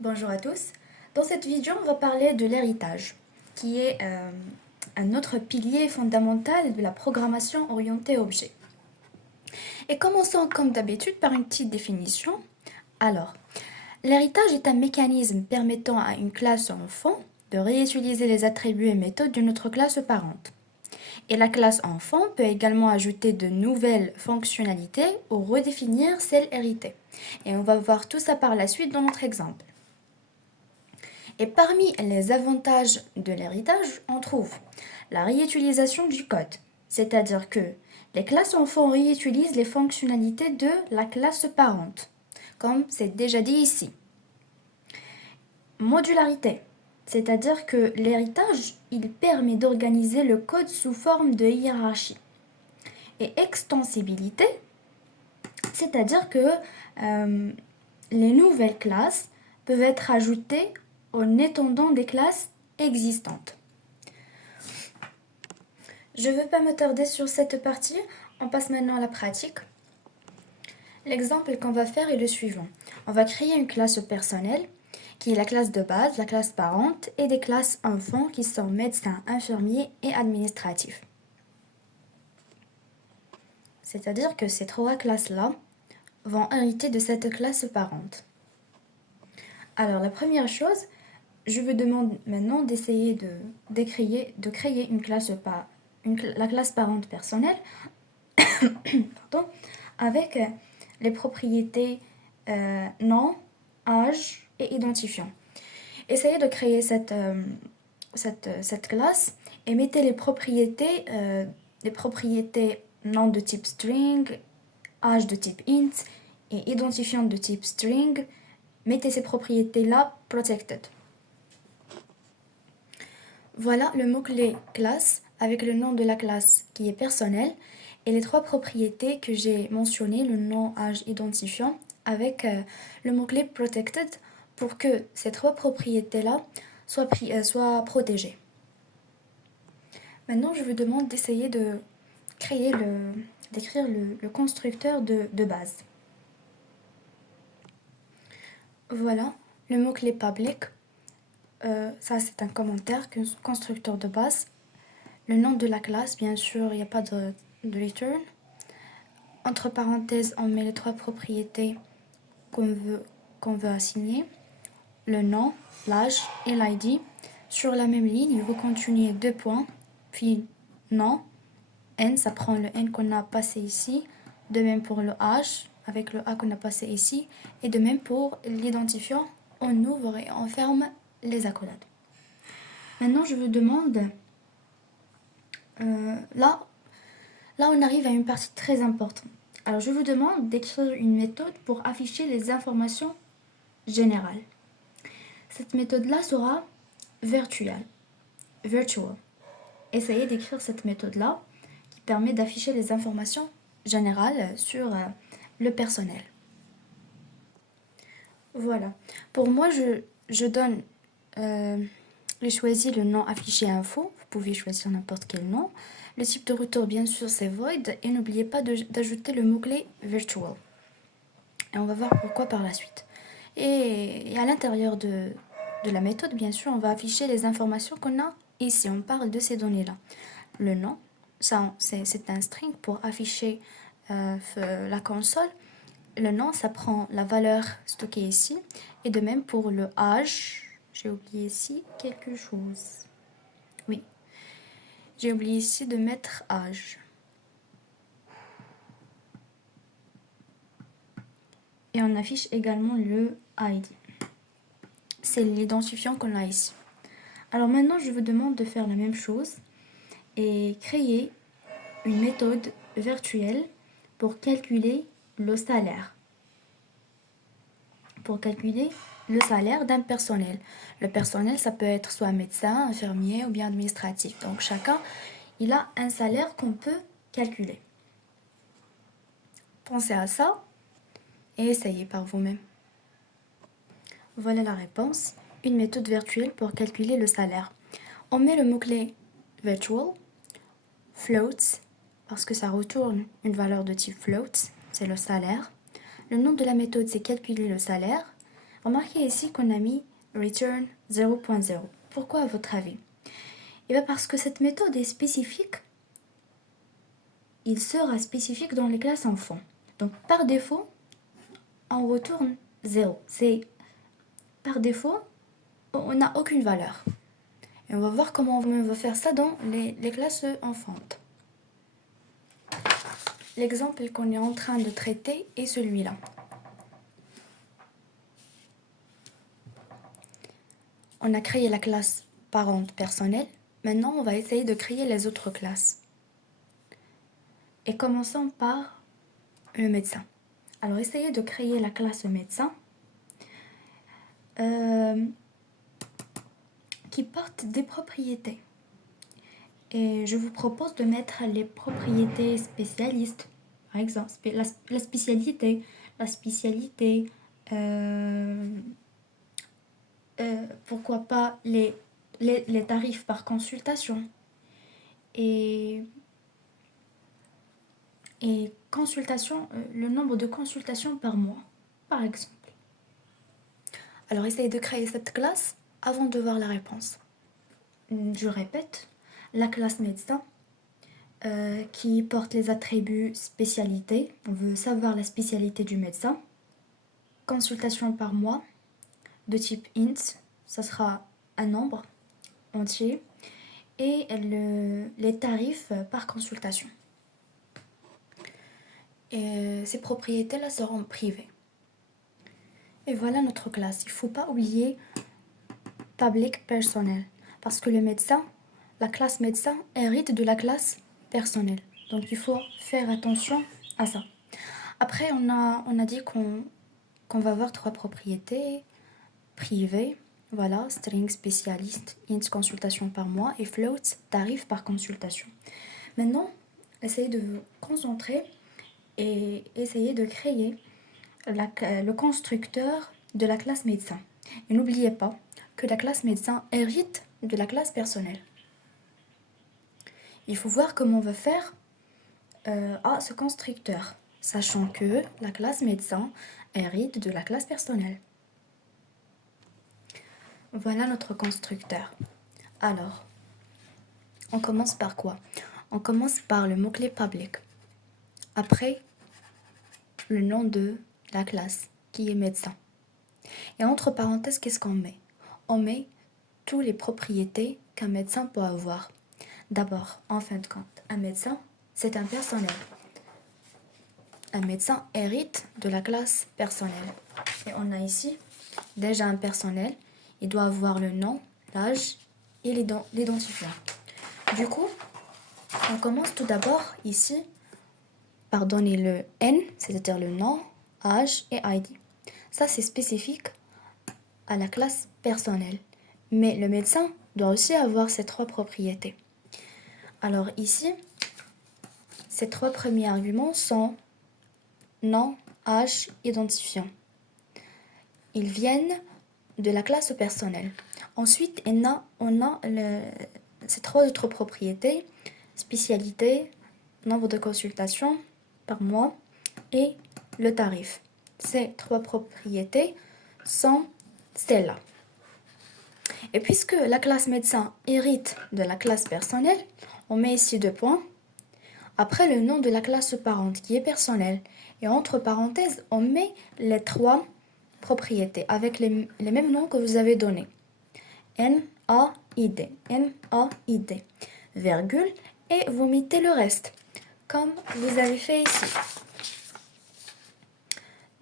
Bonjour à tous. Dans cette vidéo, on va parler de l'héritage, qui est un autre pilier fondamental de la programmation orientée objet. Et commençons comme d'habitude par une petite définition. Alors, l'héritage est un mécanisme permettant à une classe enfant de réutiliser les attributs et méthodes d'une autre classe parente. Et la classe enfant peut également ajouter de nouvelles fonctionnalités ou redéfinir celles héritées. Et on va voir tout ça par la suite dans notre exemple. Et parmi les avantages de l'héritage, on trouve la réutilisation du code, c'est-à-dire que les classes enfants réutilisent les fonctionnalités de la classe parente, comme c'est déjà dit ici. Modularité, c'est-à-dire que l'héritage, il permet d'organiser le code sous forme de hiérarchie. Et extensibilité, c'est-à-dire que les nouvelles classes peuvent être ajoutées en étendant des classes existantes. Je ne veux pas me tarder sur cette partie, on passe maintenant à la pratique. L'exemple qu'on va faire est le suivant. On va créer une classe personnelle qui est la classe de base, la classe parente et des classes enfants qui sont médecins, infirmiers et administratifs. C'est-à-dire que ces trois classes-là vont hériter de cette classe parente. Alors la première chose, je vous demande maintenant d'essayer de créer une classe la classe parente personnelle pardon, avec les propriétés nom, âge et identifiant. Essayez de créer cette classe et mettez les propriétés nom de type string, âge de type int et identifiant de type string. Mettez ces propriétés-là protected. Voilà le mot-clé classe avec le nom de la classe qui est personnel et les trois propriétés que j'ai mentionnées, le nom, âge, identifiant, avec le mot-clé protected pour que ces trois propriétés-là soient protégées. Maintenant, je vous demande d'essayer de d'écrire le constructeur de base. Voilà, le mot-clé public. Ça, c'est un commentaire, constructeur de base. Le nom de la classe, bien sûr, il n'y a pas de return. Entre parenthèses, on met les trois propriétés qu'on veut assigner. Le nom, l'âge et l'ID. Sur la même ligne, il faut continuer deux points, puis nom, N, ça prend le N qu'on a passé ici. De même pour le H, avec le A qu'on a passé ici. Et de même pour l'identifiant, on ouvre et on ferme les accolades. Maintenant, je vous demande, là, on arrive à une partie très importante. Alors, je vous demande d'écrire une méthode pour afficher les informations générales. Cette méthode-là sera virtual. Essayez d'écrire cette méthode-là qui permet d'afficher les informations générales sur le personnel. Voilà. Pour moi, j'ai choisi le nom affiché info. Vous pouvez choisir n'importe quel nom. Le type de retour, bien sûr, c'est void. Et n'oubliez pas d'ajouter le mot-clé virtual. Et on va voir pourquoi par la suite. Et à l'intérieur de la méthode, bien sûr, on va afficher les informations qu'on a ici. On parle de ces données-là. Le nom, ça, c'est un string pour afficher la console. Le nom, ça prend la valeur stockée ici. Et de même pour le âge, j'ai oublié ici quelque chose. Oui, j'ai oublié ici de mettre âge. Et on affiche également le ID. C'est l'identifiant qu'on a ici. Alors maintenant, je vous demande de faire la même chose et créer une méthode virtuelle pour calculer le salaire. Pour calculer le salaire d'un personnel. Le personnel, ça peut être soit médecin, infirmier ou bien administratif. Donc chacun, il a un salaire qu'on peut calculer. Pensez à ça et essayez par vous-même. Voilà la réponse. Une méthode virtuelle pour calculer le salaire. On met le mot-clé virtual, floats, parce que ça retourne une valeur de type float, c'est le salaire. Le nom de la méthode, c'est calculer le salaire. Remarquez ici qu'on a mis return 0.0. Pourquoi à votre avis? Et bien parce que cette méthode est spécifique. Il sera spécifique dans les classes enfants. Donc par défaut, on retourne 0. C'est par défaut, on n'a aucune valeur. Et on va voir comment on va faire ça dans les classes enfantes. L'exemple qu'on est en train de traiter est celui-là. On a créé la classe parente personnelle. Maintenant, on va essayer de créer les autres classes. Et commençons par le médecin. Alors, essayez de créer la classe médecin qui porte des propriétés. Et je vous propose de mettre les propriétés spécialistes. Par exemple, la spécialité, pourquoi pas les tarifs par consultation et consultation, le nombre de consultations par mois, par exemple. Alors, essayez de créer cette classe avant de voir la réponse. Je répète, la classe médecin qui porte les attributs spécialité. On veut savoir la spécialité du médecin. Consultation par mois de type int, ça sera un nombre entier. Et les tarifs par consultation. Et ces propriétés-là seront privées. Et voilà notre classe. Il ne faut pas oublier public personnel. Parce que le médecin, la classe médecin hérite de la classe personnelle. Donc il faut faire attention à ça. Après, on a dit qu'on va avoir 3 propriétés privées. Voilà, string spécialiste, int consultation par mois et float tarif par consultation. Maintenant, essayez de vous concentrer et essayez de créer le constructeur de la classe médecin. Et n'oubliez pas que la classe médecin hérite de la classe personnelle. Il faut voir comment on va faire ce constructeur, sachant que la classe médecin hérite de la classe personnelle. Voilà notre constructeur. Alors, on commence par quoi? On commence par le mot-clé public. Après, le nom de la classe, qui est médecin. Et entre parenthèses, qu'est-ce qu'on met? On met toutes les propriétés qu'un médecin peut avoir. D'abord, en fin de compte, un médecin, c'est un personnel. Un médecin hérite de la classe personnelle. Et on a ici déjà un personnel. Il doit avoir le nom, l'âge et l'identifiant. Du coup, on commence tout d'abord ici par donner le N, c'est-à-dire le nom, âge et ID. Ça, c'est spécifique à la classe personnelle. Mais le médecin doit aussi avoir ces 3 propriétés. Alors ici, ces 3 premiers arguments sont nom, âge, identifiant. Ils viennent de la classe personnelle. Ensuite, on a ces 3 autres propriétés, spécialité, nombre de consultations par mois et le tarif. Ces 3 propriétés sont celles-là. Et puisque la classe médecin hérite de la classe personnelle, on met ici 2 points. Après le nom de la classe parente qui est personnelle. Et entre parenthèses, on met les 3 propriétés avec les mêmes noms que vous avez donnés. N-A-I-D, N-A-I-D, virgule, et vous mettez le reste, comme vous avez fait ici.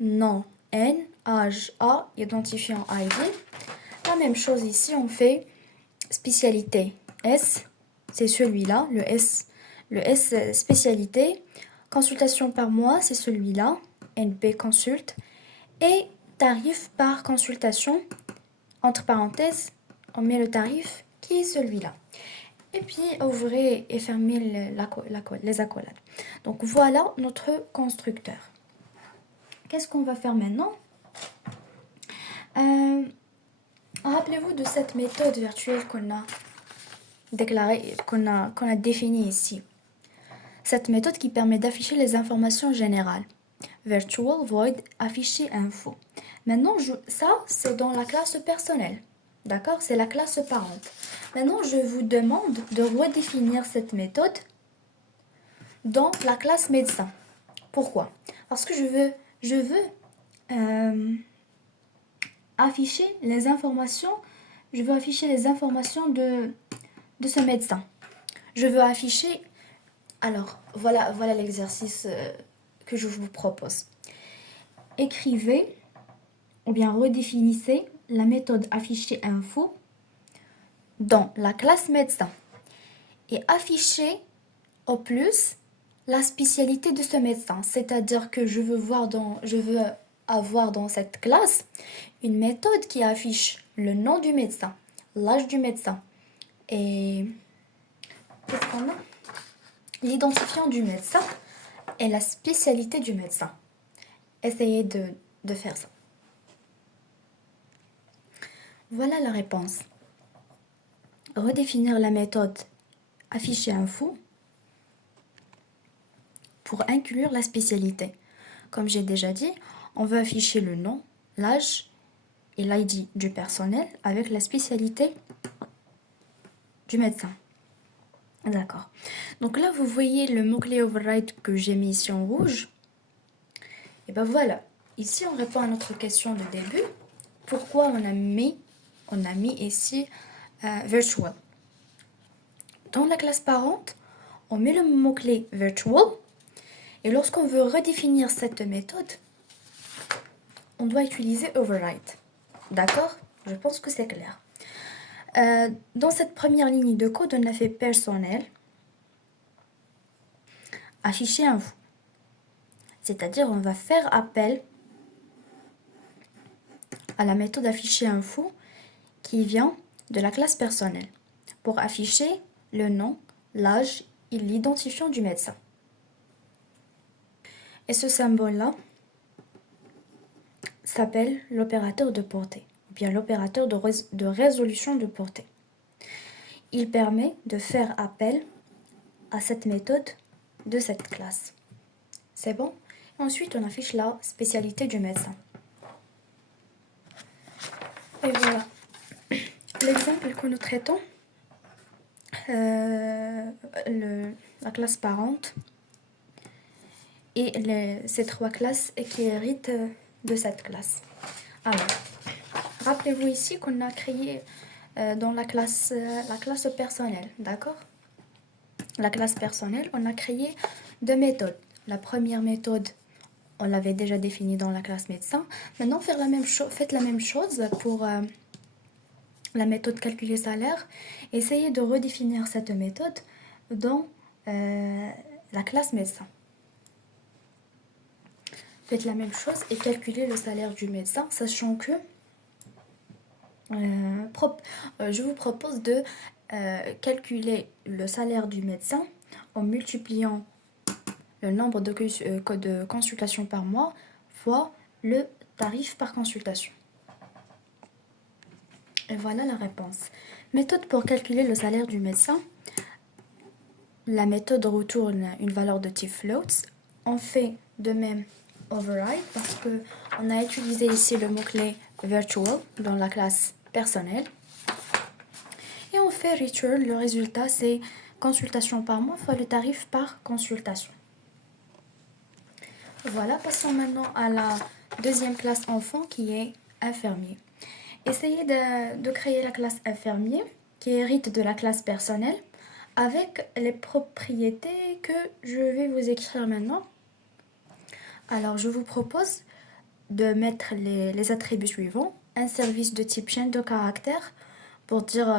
Nom, N, âge, A, identifiant ID. La même chose ici, on fait spécialité, S, c'est celui-là, le S spécialité. Consultation par mois, c'est celui-là, NP consulte. Et tarif par consultation, entre parenthèses, on met le tarif qui est celui-là. Et puis, ouvrez et fermez les accolades. Donc, voilà notre constructeur. Qu'est-ce qu'on va faire maintenant? Rappelez-vous de cette méthode virtuelle qu'on a déclarée, qu'on a définie ici. Cette méthode qui permet d'afficher les informations générales. virtual void afficher info. Maintenant, ça, c'est dans la classe personnelle. D'accord? C'est la classe parente. Maintenant, je vous demande de redéfinir cette méthode dans la classe médecin. Pourquoi? Parce que je veux afficher les informations. Je veux afficher les informations de ce médecin. Je veux afficher. Alors, voilà l'exercice que je vous propose. Écrivez ou bien redéfinissez la méthode afficher info dans la classe médecin et affichez au plus la spécialité de ce médecin. C'est-à-dire que je veux avoir dans cette classe une méthode qui affiche le nom du médecin, l'âge du médecin et qu'est-ce qu'on a? L'identifiant du médecin et la spécialité du médecin. Essayez de faire ça. Voilà la réponse. Redéfinir la méthode afficher info pour inclure la spécialité. Comme j'ai déjà dit, on veut afficher le nom, l'âge et l'ID du personnel avec la spécialité du médecin. D'accord. Donc là, vous voyez le mot-clé override que j'ai mis ici en rouge. Et ben voilà. Ici, on répond à notre question de début. Pourquoi on a mis ici virtual. Dans la classe parente, on met le mot-clé virtual. Et lorsqu'on veut redéfinir cette méthode, on doit utiliser override. D'accord? Je pense que c'est clair. Dans cette première ligne de code, on a fait personnel, afficher info. C'est-à-dire, on va faire appel à la méthode afficher info qui vient de la classe personnelle pour afficher le nom, l'âge et l'identifiant du médecin. Et ce symbole-là s'appelle l'opérateur de portée, ou bien l'opérateur de résolution de portée. Il permet de faire appel à cette méthode de cette classe. C'est bon? Ensuite, on affiche la spécialité du médecin. Et voilà. L'exemple que nous traitons, la classe parente et ces trois classes qui héritent de cette classe. Alors, rappelez-vous ici qu'on a créé dans la classe personnelle, d'accord? La classe personnelle, on a créé deux méthodes. La première méthode, on l'avait déjà définie dans la classe médecin. Maintenant, faites la même chose pour la méthode calculer salaire. Essayez de redéfinir cette méthode dans la classe médecin. Faites la même chose et calculez le salaire du médecin, sachant que je vous propose de calculer le salaire du médecin en multipliant le nombre de consultations par mois fois le tarif par consultation. Et voilà la réponse. Méthode pour calculer le salaire du médecin. La méthode retourne une valeur de type floats. On fait de même override parce que on a utilisé ici le mot-clé virtual dans la classe personnelle. Et on fait return. Le résultat, c'est consultation par mois fois le tarif par consultation. Voilà, passons maintenant à la deuxième classe enfant qui est infirmier. Essayez de créer la classe infirmier qui hérite de la classe personnelle avec les propriétés que je vais vous écrire maintenant. Alors, je vous propose de mettre les attributs suivants. Un service de type chaîne de caractères pour dire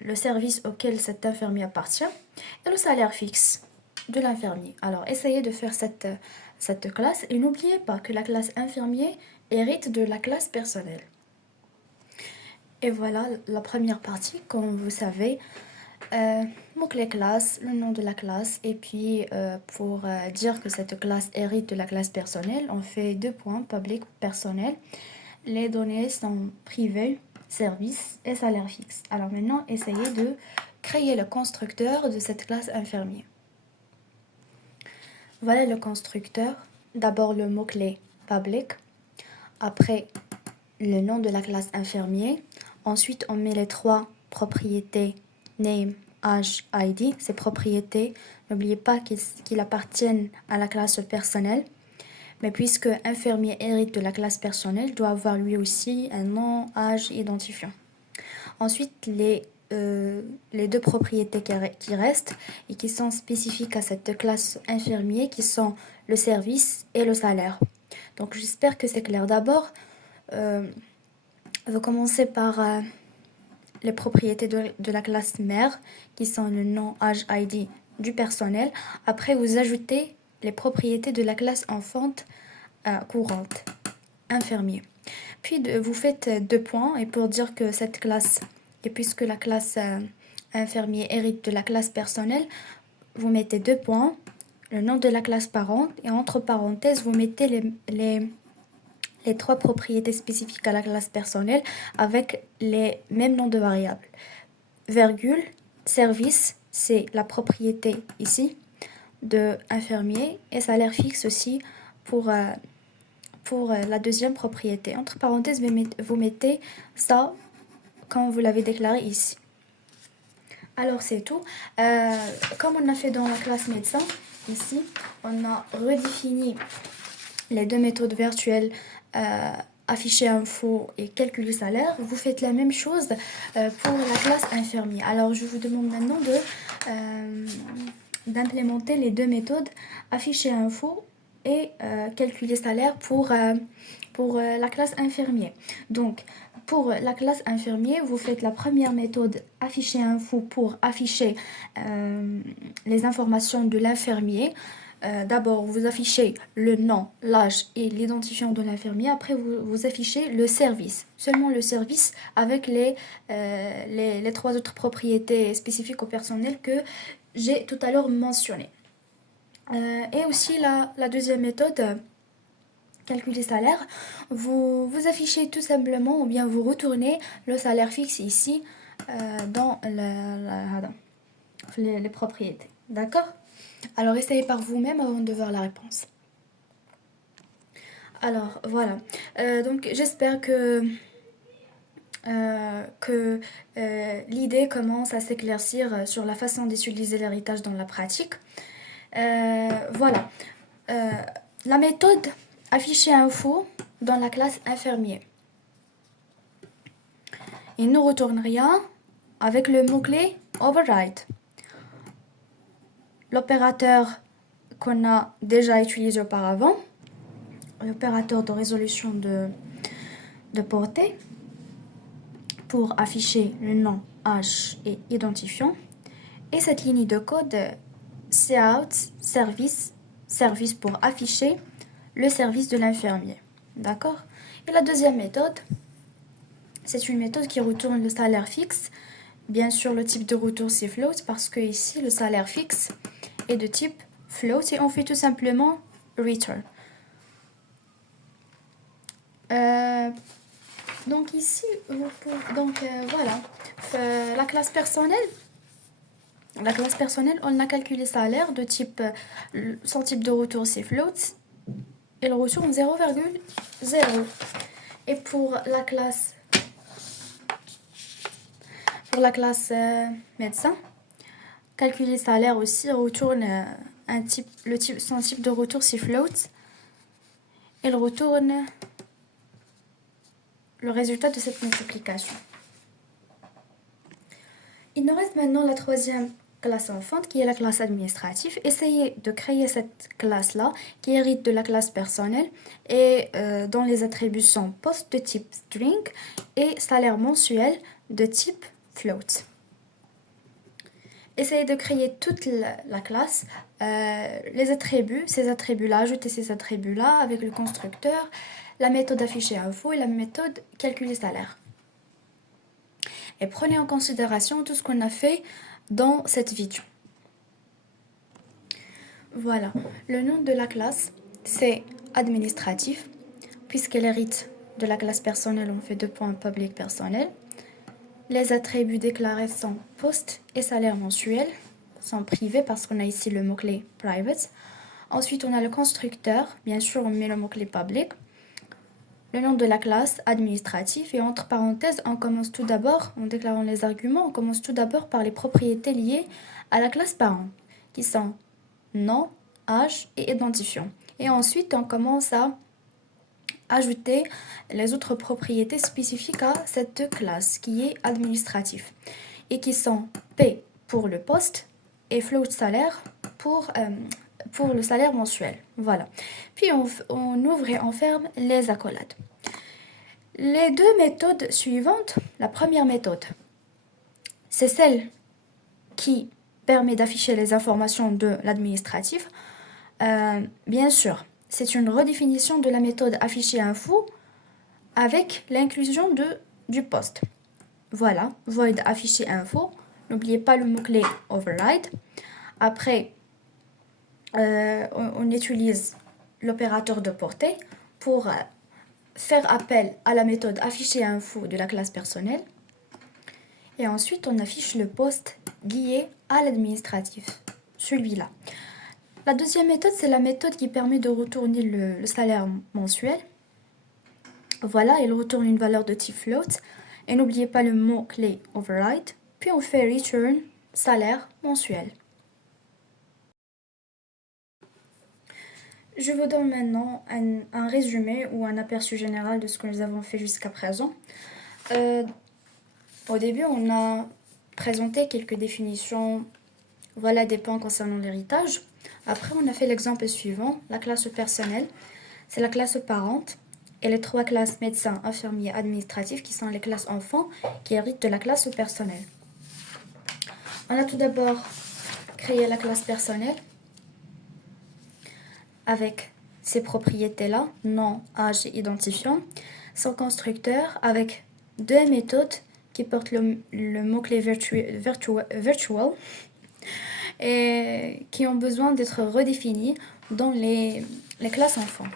le service auquel cet infirmier appartient et le salaire fixe de l'infirmier. Alors, essayez de faire cette classe et n'oubliez pas que la classe infirmier hérite de la classe personnelle. Et voilà la première partie, comme vous savez, mot-clé classe, le nom de la classe, et puis pour dire que cette classe hérite de la classe personnelle, on fait 2 points, public, personnel. Les données sont privées, service et salaire fixe. Alors maintenant, essayez de créer le constructeur de cette classe infirmier. Voilà le constructeur d'abord le mot-clé public, après le nom de la classe infirmier. Ensuite, on met les trois propriétés name, âge, ID. Ces propriétés, n'oubliez pas qu'ils appartiennent à la classe personnelle. Mais puisque infirmier hérite de la classe personnelle, doit avoir lui aussi un nom, âge, identifiant. Ensuite, les deux propriétés qui restent et qui sont spécifiques à cette classe infirmier, qui sont le service et le salaire. Donc j'espère que c'est clair. D'abord, vous commencez par les propriétés de la classe mère, qui sont le nom, âge, ID du personnel. Après, vous ajoutez les propriétés de la classe enfante courante, infirmier. Puis vous faites 2 points, et pour dire que cette classe, et puisque la classe infirmier hérite de la classe personnelle, vous mettez 2 points, le nom de la classe parente, et entre parenthèses, vous mettez les 3 propriétés spécifiques à la classe personnelle avec les mêmes noms de variables. Virgule, service, c'est la propriété ici de infirmier, et salaire fixe aussi pour la deuxième propriété. Entre parenthèses, vous mettez ça comme vous l'avez déclaré ici. Alors c'est tout. Comme on a fait dans la classe médecin, ici, on a redéfini les 2 méthodes virtuelles, afficher info et calculer salaire. Vous faites la même chose pour la classe infirmier. Alors je vous demande maintenant d'implémenter les 2 méthodes, afficher info et calculer salaire pour la classe infirmier. Donc, pour la classe infirmier, vous faites la première méthode, afficher info, pour afficher les informations de l'infirmier. D'abord, vous affichez le nom, l'âge et l'identifiant de l'infirmier. Après, vous affichez le service, seulement le service avec les 3 autres propriétés spécifiques au personnel que j'ai tout à l'heure mentionnées. Et aussi la deuxième méthode, calculer salaire, vous affichez tout simplement, ou bien vous retournez le salaire fixe ici dans les propriétés. D'accord? Alors essayez par vous-même avant de voir la réponse. Alors voilà, donc j'espère que l'idée commence à s'éclaircir sur la façon d'utiliser l'héritage dans la pratique. Voilà, la méthode afficher info dans la classe infirmier. Il nous retourne rien avec le mot-clé override. L'opérateur qu'on a déjà utilisé auparavant, l'opérateur de résolution de portée, pour afficher le nom, âge et identifiant. Et cette ligne de code, cout service pour afficher le service de l'infirmier. D'accord? Et la deuxième méthode, c'est une méthode qui retourne le salaire fixe. Bien sûr, le type de retour, c'est float, parce que ici, le salaire fixe est de type float, et on fait tout simplement return. Donc ici, voilà, la classe personnelle, on a calculé salaire de type, son type de retour, c'est float, et le retourne 0,0. Et pour la classe médecin, calculer salaire aussi retourne son type de retour, c'est float, et il retourne le résultat de cette multiplication. Il nous reste maintenant la troisième classe enfante, qui est la classe administrative. Essayez de créer cette classe-là, qui hérite de la classe personnelle, et dont les attributs sont poste de type string et salaire mensuel de type float. Essayez de créer toute la classe, les attributs, ces attributs-là, ajoutez ces attributs-là avec le constructeur, la méthode afficher info et la méthode calculer salaire. Et prenez en considération tout ce qu'on a fait dans cette vidéo. Voilà, le nom de la classe, c'est administratif, puisqu'elle hérite de la classe personnelle, on fait 2 points public personnel. Les attributs déclarés sont poste et salaire mensuel, sont privés parce qu'on a ici le mot-clé private. Ensuite, on a le constructeur. Bien sûr, on met le mot-clé public. Le nom de la classe, administratif. Et entre parenthèses, on commence tout d'abord, en déclarant les arguments, on commence tout d'abord par les propriétés liées à la classe parent, qui sont nom, âge et identifiant. Et ensuite, on commence à ajouter les autres propriétés spécifiques à cette classe, qui est administratif. Et qui sont P pour le poste et float salaire pour le salaire mensuel. Voilà. Puis on ouvre et on ferme les accolades. Les deux méthodes suivantes, la première méthode, c'est celle qui permet d'afficher les informations de l'administratif. Bien sûr, c'est une redéfinition de la méthode afficher info avec l'inclusion du poste. Voilà, void afficher info. N'oubliez pas le mot-clé override. Après, on utilise l'opérateur de portée pour faire appel à la méthode afficher info de la classe personnelle. Et ensuite, on affiche le poste lié à l'administratif, celui-là. La deuxième méthode, c'est la méthode qui permet de retourner le salaire mensuel. Voilà, il retourne une valeur de type float. Et n'oubliez pas le mot-clé override. Puis on fait return salaire mensuel. Je vous donne maintenant un résumé ou un aperçu général de ce que nous avons fait jusqu'à présent. Au début, on a présenté quelques définitions, voilà des points concernant l'héritage. Après, on a fait l'exemple suivant, la classe personnelle, c'est la classe parente et les trois classes médecin, infirmier, administratif qui sont les classes enfants qui héritent de la classe personnelle. On a tout d'abord créé la classe personnelle avec ces propriétés-là, nom, âge et identifiant, son constructeur avec deux méthodes qui portent le mot-clé virtual et qui ont besoin d'être redéfinis dans les classes enfants.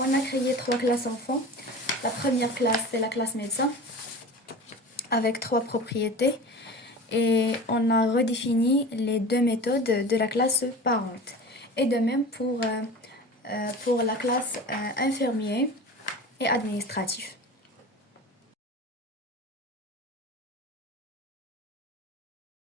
On a créé trois classes enfants. La première classe, c'est la classe médecin avec trois propriétés. Et on a redéfini les deux méthodes de la classe parente. Et de même pour la classe infirmier et administratif.